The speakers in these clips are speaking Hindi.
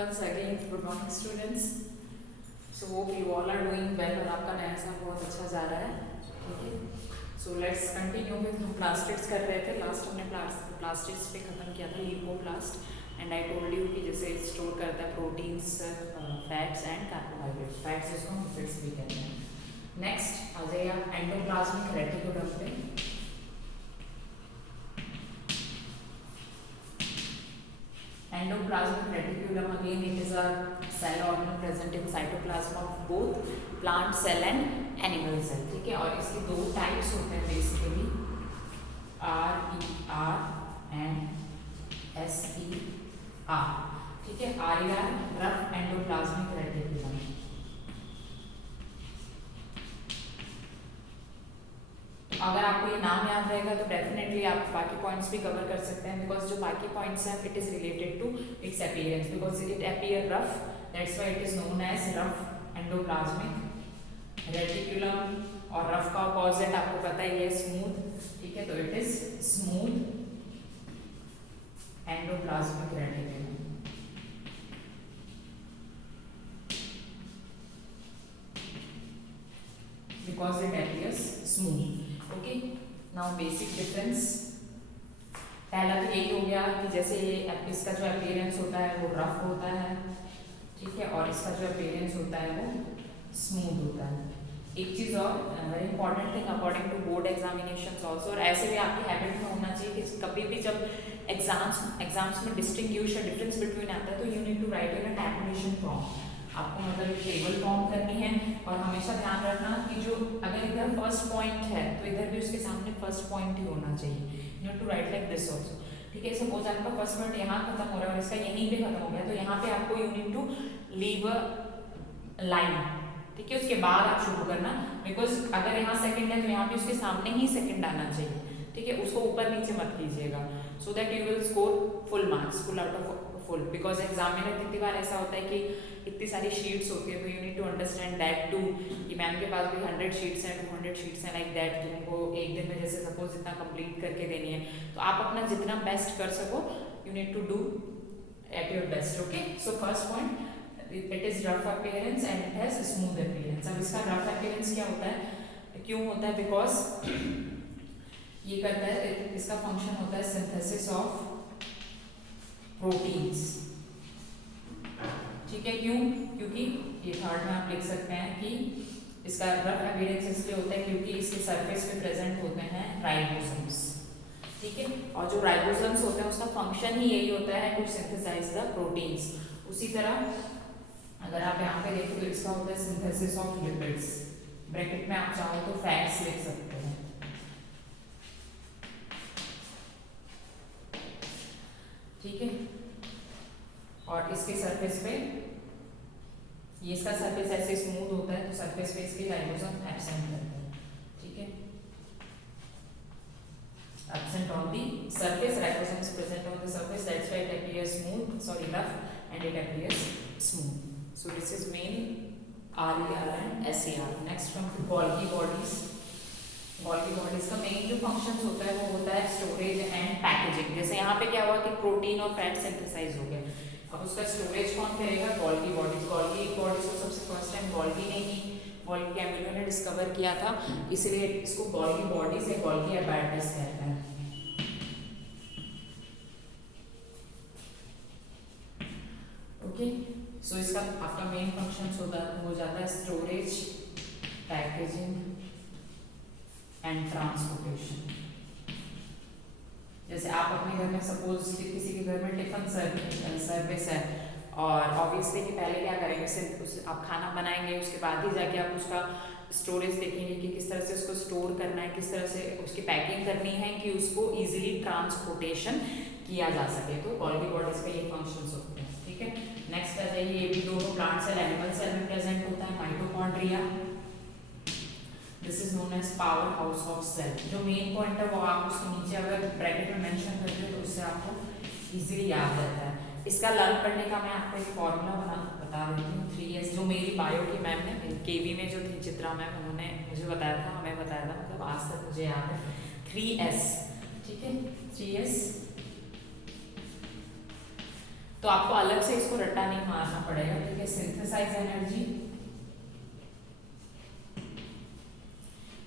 Once again, good morning students. So hope you all are doing well और आपका नया साल बहुत अच्छा जा रहा है. ठीक है. So let's continue with हम प्लास्टिड्स कर रहे थे. लास्ट हमने प्लास्टिड्स पे खत्म किया था लीकोप्लास्ट एंड आई टोल्ड यू कि जैसे स्टोर करता है proteins, fats and carbohydrates. Fats जिसको हम लिपिड्स भी कहते हैं. नेक्स्ट आ जाइए आप एंडोप्लाज्मिक रेटिकुलम पे. Endoplasmic reticulum, again it is a cell organelle present in cytoplasm of both plant cell and animal cell. ठीक है. और इसके दो टाइप्स होते हैं बेसिकली, RER and SER. ठीक है. RER rough endoplasmic reticulum. अगर आपको ये नाम याद रहेगा तो डेफिनेटली आप बाकी पॉइंट्स भी कवर कर सकते हैं, बिकॉज जो बाकी पॉइंट्स हैं it is related to it's appearance, because it appear rough, that's why it is known as rough endoplasmic reticulum. और रफ का अपोजिट आपको पता ही है स्मूथ. ठीक है. तो it is smooth endoplasmic reticulum. because it appears smooth. Okay, now basic difference. पहला तो यही हो गया कि जैसे इसका जो अपीयरेंस होता है वो रफ होता है. ठीक है. और इसका जो अपीयरेंस होता है वो स्मूथ होता है. एक चीज़ और very important thing according to board examinations also, और ऐसे भी आपकी हैबिट में होना चाहिए कि कभी भी जब एग्जाम्स में डिस्टिंग्विश या डिफरेंस बिटवीन आता है तो you need to write in a tabulation form. आपको मतलब एक टेबल फॉर्म करनी है और हमेशा ध्यान रखना कि जो अगर इधर फर्स्ट पॉइंट है तो इधर भी उसके सामने फर्स्ट पॉइंट ही होना चाहिए. You to write like this also. ठीक है. सपोज आपका फर्स्ट पॉइंट यहाँ खत्म हो रहा है और इसका यहीं पे खत्म हो गया तो यहाँ पे आपको you need to leave a line. ठीक है. उसके बाद आप शुरू करना, बिकॉज अगर यहाँ सेकंड है तो यहाँ पे उसके सामने ही सेकंड आना चाहिए. ठीक है. उसको ऊपर नीचे मत कीजिएगा, so that you will score full marks, full out of full. Because exam में कितनी बार ऐसा होता है कि इतनी सारी शीट्स होती है तो you need to understand that too कि मैम के पास भी 100 शीट्स हैं, 200 शीट्स हैं, लाइक दैट. तुमको एक दिन में जैसे सपोज इतना कंप्लीट करके देनी है तो आप अपना जितना बेस्ट कर सको you need to do at your best. Okay. So first point, it is rough appearance and it has smooth appearance. अब इसका रफ अपीयरेंस क्या होता है, क्यों होता है, बिकॉज ये करता है, इसका फंक्शन होता है सिंथेसिस ऑफ प्रोटीन्स. ठीक है. क्यों? क्योंकि ये थर्ड में आप लिख सकते हैं कि इसका रफ अपीयरेंस इसलिए होता है क्योंकि इसके सरफेस पे प्रेजेंट होते हैं राइबोसोम्स. ठीक है. और जो राइबोसोम्स होते हैं उसका फंक्शन ही यही होता है टू सिंथेसाइज द प्रोटीन्स. उसी तरह अगर आप यहाँ पे देखो तो इसका होता है सिंथेसिस ऑफ लिपिड्स. ब्रैकेट में आप चाहो तो फैट्स लिख सकते हैं. ठीक है. और इसके सरफेस पे ये इसका सरफेस ऐसे स्मूथ होता है तो सरफेस पे इसके राइबोसोम एब्सेंट रहते हैं. ठीक है. Absent on the surface, ribosome is present on the surface, that's why it appears smooth, sorry rough, and it appears smooth. So this is main RER and SER. Next from Golgi bodies. Golgi bodies का मेन जो फंक्शंस होता है वो होता है स्टोरेज एंड पैकेजिंग. जैसे यहाँ पे क्या हुआ कि प्रोटीन और फैट सिंथेसाइज हो गया, अब उसका स्टोरेज कौन करेगा, गोल्गी बॉडीज. गोल्गी बॉडीज को सबसे फर्स्ट टाइम गोल्गी ने ही, गोल्गी कैमिलो ने डिस्कवर किया था, इसलिए इसको गोल्गी बॉडीज या गोल्गी एपैरेटस कहते हैं. ओके. सो इसका आपका मेन फंक्शन हो जाता है स्टोरेज, पैकेजिंग एंड ट्रांसपोर्टेशन. जैसे आप अपने घर में सपोज किसी के घर में टिफिन सर्विस है और ऑब्वियसली कि पहले क्या करेंगे, आप खाना बनाएंगे उसके बाद ही जाके आप उसका स्टोरेज देखेंगे कि किस तरह से उसको स्टोर करना है, किस तरह से उसकी पैकिंग करनी है कि उसको इजीली ट्रांसपोर्टेशन किया जा सके. तो गोल्गी बॉडीज का ये फंक्शंस होते हैं. ठीक है. नेक्स्ट आ जाइए, ये भी दोनों प्लांट सेल एनिमल सेल में प्रेजेंट होता है. Mitochondria, this is known as power house of cell. जो मेन पॉइंट है वो आप उसको नीचे अगर ब्रैकेट में मेंशन करते हो तो उससे आपको इजीली याद रहता है. इसका लर्न करने का मैं आपको एक फॉर्मूला बता देती हूँ. 3S जो मेरी बायो की मैम ने, केवी में जो थी चित्रा मैम, उन्होंने मुझे बताया था, हमें बताया था, मतलब आज तक मुझे याद है. 3S. ठीक है. 3S तो आपको अलग से इसको रट्टा नहीं मारना पड़ेगा, ठीक है। सिंथेसाइज एनर्जी,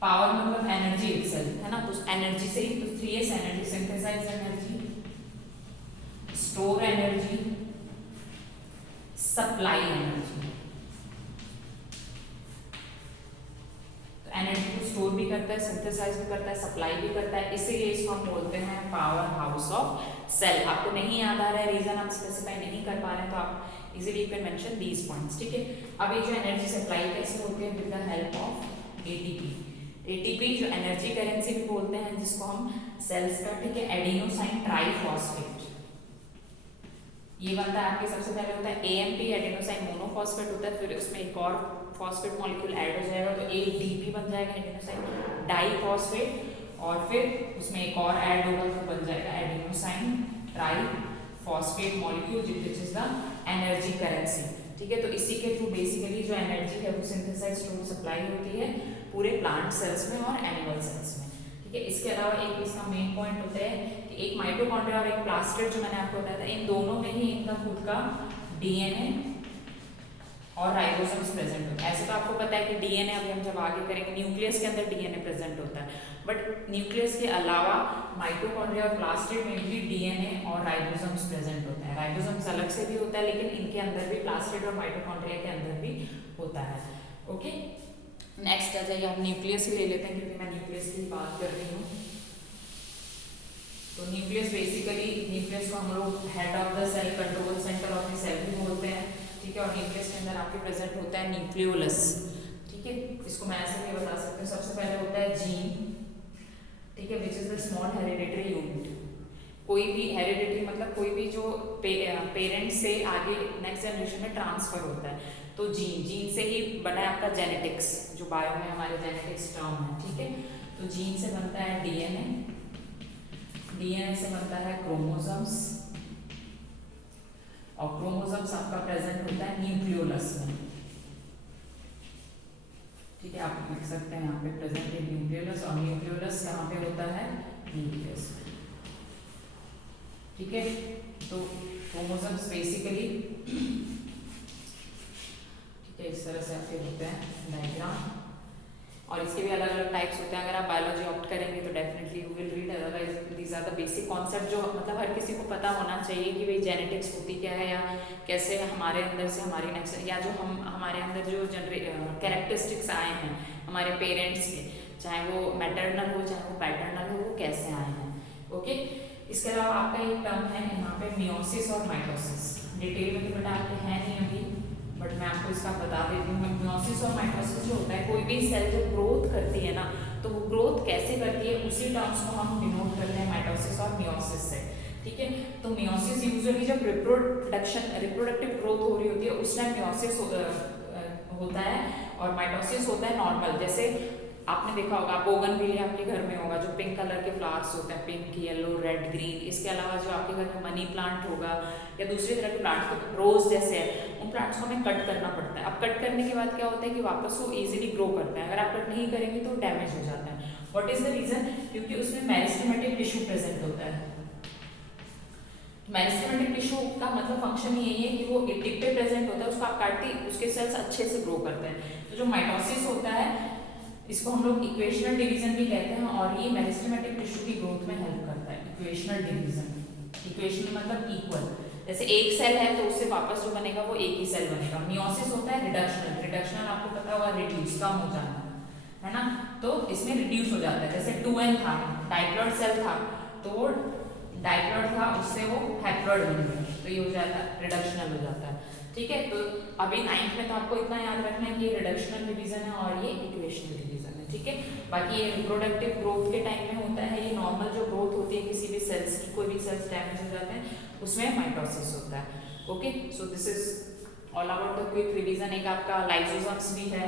पावर मतलब एनर्जी इटसेल्फ, है ना, तो एनर्जी से ही, तो 3s energy, synthesise energy, store energy, supply energy. तो एनर्जी को स्टोर भी करता है, सिंथेसाइज भी करता है, सप्लाई भी करता है, इसीलिए इसको हम बोलते हैं पावर हाउस ऑफ सेल। आपको नहीं याद आ रहा है, रीजन आप स्पेसिफाई नहीं कर पा रहे हैं, तो आप easily you can mention these points, ठीक है। अब ये जो एनर्जी सप्लाई कैसे होती है, with the help of ATP. ATP जो एनर्जी करेंसी भी बोलते हैं, जिसको हम सेल्स का, ठीक है, एडिनोसाइन ट्राइफॉस्फेट, ये बनता है आपके, सबसे पहले होता है एएमपी, एडिनोसाइन मोनोफॉस्फेट होता है, फिर उसमें एक और फॉस्फेट मॉलिक्यूल ऐड हो जाएगा, तो एडीपी बन जाएगा, एडिनोसाइन डाइफॉस्फेट, और फिर उसमें एक और ऐड होगा तो बन जाएगा adenosine triphosphate molecule, which is the energy currency, ठीक है। तो इसी के थ्रू बेसिकली जो एनर्जी है वो सिंथेसाइज स्टोर सप्लाई होती है पूरे प्लांट सेल्स में और एनिमल सेल्स में, ठीक है। इसके अलावा एक इसका मेन पॉइंट होता है कि एक माइटोकॉन्ड्रिया और एक प्लास्टिड, जो मैंने आपको बताया था, इन दोनों में ही इनका खुद का डीएनए और राइबोसोम्स प्रेजेंट होता है। ऐसे तो आपको पता है कि डीएनए, अभी हम जब आगे करेंगे, न्यूक्लियस के अंदर डीएनए प्रेजेंट होता है, बट न्यूक्लियस के अलावा माइटोकॉन्ड्रिया और प्लास्टिड में भी डीएनए और राइबोसोम्स प्रेजेंट होता है। राइबोसोम्स अलग से भी होता है, लेकिन इनके अंदर भी, प्लास्टिड और माइटोकॉन्ड्रिया के अंदर भी होता है, ओके। नेक्स्ट आ जाइए, आप न्यूक्लियस ही ले लेते हैं, क्योंकि मैं न्यूक्लियस की बात कर रही हूँ। तो न्यूक्लियस बेसिकली, न्यूक्लियस को हम लोग head of the cell, control centre of the cell भी बोलते हैं, ठीक है। और न्यूक्लियस के अंदर आपके प्रेजेंट होता है न्यूक्लियोलस, ठीक है। इसको मैं ऐसे भी बता सकती हूँ, सबसे पहले होता है जीन, ठीक है, which is the small hereditary unit. कोई भी हेरिडिटरी मतलब कोई भी जो पेरेंट्स से आगे नेक्स्ट जनरेशन में ट्रांसफर होता है, तो जीन से ही बना है आपका जेनेटिक्स, जो बायो में हमारे जेनेटिक्स टर्म है, ठीक है। तो जीन से बनता है डीएनए, डीएनए से बनता है क्रोमोसोम्स, और क्रोमोसोम्स आपका प्रेजेंट होता है न्यूक्लियोलस में, ठीक है। आप लिख सकते हैं यहाँ पे प्रेजेंट है न्यूक्लियोलस, और न्यूक्लियोलस कहाँ पे होता है, न्यूक्लियस, ठीक है। तो क्रोमोसोम्स बेसिकली, ठीक है, इस तरह से आपके होते हैं डायग्राम, और इसके भी अलग अलग टाइप्स होते हैं। अगर आप बायोलॉजी ऑप्ट करेंगे तो definitely you will read, otherwise these are the basic concept, जो मतलब हर किसी को पता होना चाहिए कि भाई जेनेटिक्स होती क्या है, या कैसे हमारे अंदर से हमारी नेक्स्ट, या जो हमारे अंदर जो कैरेक्टरिस्टिक्स आए हैं हमारे पेरेंट्स के, चाहे वो मैटरनल हो चाहे वो पैटर्नल हो, वो कैसे आए हैं, ओके। इसके अलावा आपका एक टर्म है यहाँ पे मियोसिस और माइटोसिस, डिटेल में तो बेटा आपके है नहीं अभी, बट मैं आपको इसका बता देती हूँ। मियोसिस और माइटोसिस जो होता है, कोई भी सेल जो ग्रोथ करती है ना, तो वो ग्रोथ कैसे करती है, उसी टर्म्स को हम डिनोट करते हैं माइटोसिस और मियोसिस से, ठीक है। तो मियोसिस यूजुअली जब रिप्रोडक्टिव ग्रोथ हो रही होती है, उस टाइम मियोसिस होता है, और माइटोसिस होता है नॉर्मल। जैसे आपने देखा होगा, बोगनविलिया आपके घर में होगा, जो पिंक कलर के फ्लावर्स होते हैं, पिंक, येलो, रेड, ग्रीन। इसके अलावा जो आपके घर में मनी प्लांट होगा या दूसरी तरह के प्लांट्स, तो रोज जैसे है, उन प्लांट्स को हमें कट करना पड़ता है। अब कट करने के बाद क्या होता है कि वापस वो इजीली ग्रो करते हैं, अगर आप कट नहीं करेंगे तो डैमेज हो जाता है। व्हाट इज द रीजन, क्योंकि उसमें मेरिस्टेमेटिक टिश्यू प्रेजेंट होता है। मेरिस्टेमेटिक टिश्यू का मतलब फंक्शन यही है कि वो टिप पे प्रेजेंट होता है, उसको आप काटते उसके सेल्स अच्छे से ग्रो करते हैं। तो जो माइटोसिस होता है, इसको हम लोग इक्वेशनल डिवीजन भी कहते हैं, और ये मेरिस्टेमेटिक टिश्यू की ग्रोथ में हेल्प करता है। इक्वेशनल डिवीजन, इक्वेशनल मतलब इक्वल, जैसे एक सेल है तो उससे वापस जो बनेगा वो एक ही सेल बनेगा। मियोसिस होता है रिडक्शनल, रिडक्शनल आपको पता होगा, रिड्यूस, कम हो जाना, है ना। तो इसमें रिड्यूस हो जाता है, जैसे 2n था, डाइप्लॉइड सेल था, तो वो डाइप्लॉइड था, उससे वो हैप्लॉइड बन गया, तो ये हो जाता है रिडक्शनल हो जाता है, ठीक है। तो अभी 9th में तो आपको इतना याद रखना है कि ये रिडक्शनल डिवीजन है और ये इक्वेशनल डिवीजन है, ठीक है। बाकी ये रिप्रोडक्टिव ग्रोथ के टाइम में होता है, ये नॉर्मल जो ग्रोथ होती है किसी भी सेल्स की, कोई भी सेल्स डैमेज हो जाते हैं, उसमें माइटोसिस होता है, okay. So this is all about the quick revision. एक आपका लाइसोसोम्स भी है,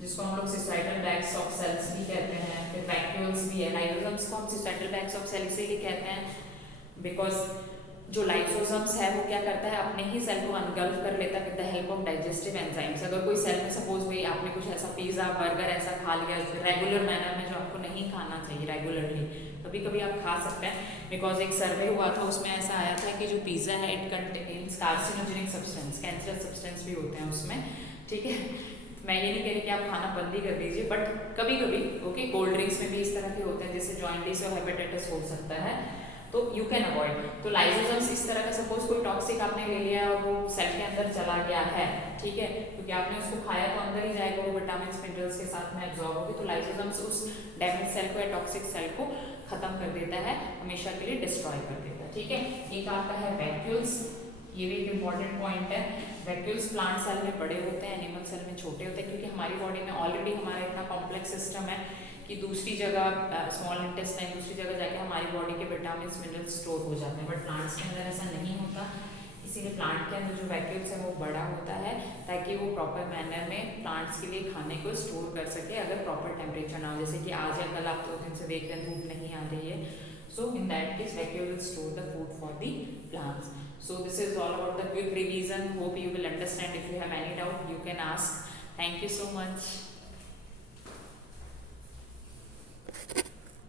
जिसको हम लोग सिस्टाइटल बैग्स ऑफ सेल्स भी कहते हैं, फिर वैक्यूल्स भी है। लाइसोसोम्स को हम सिस्टाइटल बैग्स ऑफ सेल इसीलिए कहते हैं बिकॉज जो लाइसोसोम्स है वो क्या करता है, अपने ही सेल को अनगल्फ कर लेता है with the help of digestive enzymes. अगर कोई सेल में सपोज भाई आपने कुछ ऐसा पिज्जा बर्गर ऐसा खा लिया रेगुलर मैनर में, जो आपको नहीं खाना चाहिए रेगुलरली, कभी कभी आप खा सकते हैं, बिकॉज एक सर्वे हुआ था, उसमें ऐसा आया था कि जो पिज़्ज़ा है it contains carcinogenic substance, cancerous substance भी होते हैं उसमें, ठीक है। मैं ये नहीं कह रही कि आप खाना बंद ही कर दीजिए, बट कभी कभी ओके कोल्ड ड्रिंक्स में भी इस तरह के होते हैं जिससे जॉइंटिस और हेपेटाइटिस हो सकता है, तो यू कैन अवॉइड। तो लाइसोसोम्स इस तरह का, सपोज कोई टॉक्सिक आपने ले लिया और वो सेल के अंदर चला गया है, ठीक है, क्योंकि आपने उसको खाया तो अंदर ही जाएगा, वो विटामिन मिनरल्स के साथ में एब्जॉर्ब होगी, तो लाइसोसोम्स उस डैमेज सेल को या टॉक्सिक सेल को खत्म कर देता है, हमेशा के लिए डिस्ट्रॉय कर देता है, ठीक है। एक आपका है वैक्यूल्स, ये भी एक इम्पॉर्टेंट पॉइंट है। वैक्यूल्स प्लांट सेल में बड़े होते हैं, एनिमल सेल में छोटे होते हैं, क्योंकि हमारी बॉडी में ऑलरेडी हमारा इतना कॉम्प्लेक्स सिस्टम है कि दूसरी जगह स्मॉल इंटेस्टाइन, दूसरी जगह जाके हमारी बॉडी के विटामिन मिनरल्स स्टोर हो जाते हैं, बट प्लांट्स के अंदर ऐसा नहीं होता। इसीलिए प्लांट के अंदर जो वैक्यूल्स है वो बड़ा होता है, ताकि वो प्रॉपर मैनर में प्लांट्स के लिए खाने को स्टोर कर सके, अगर प्रॉपर टेम्परेचर ना हो, जैसे कि आज या कल आप 2 दिन से देख रहे हैं धूप नहीं आ रही है, so in that case vacuole will store the food for the plants. So this is all about the quick revision. Hope you will understand. If you have any doubt you can ask. Thank you so much.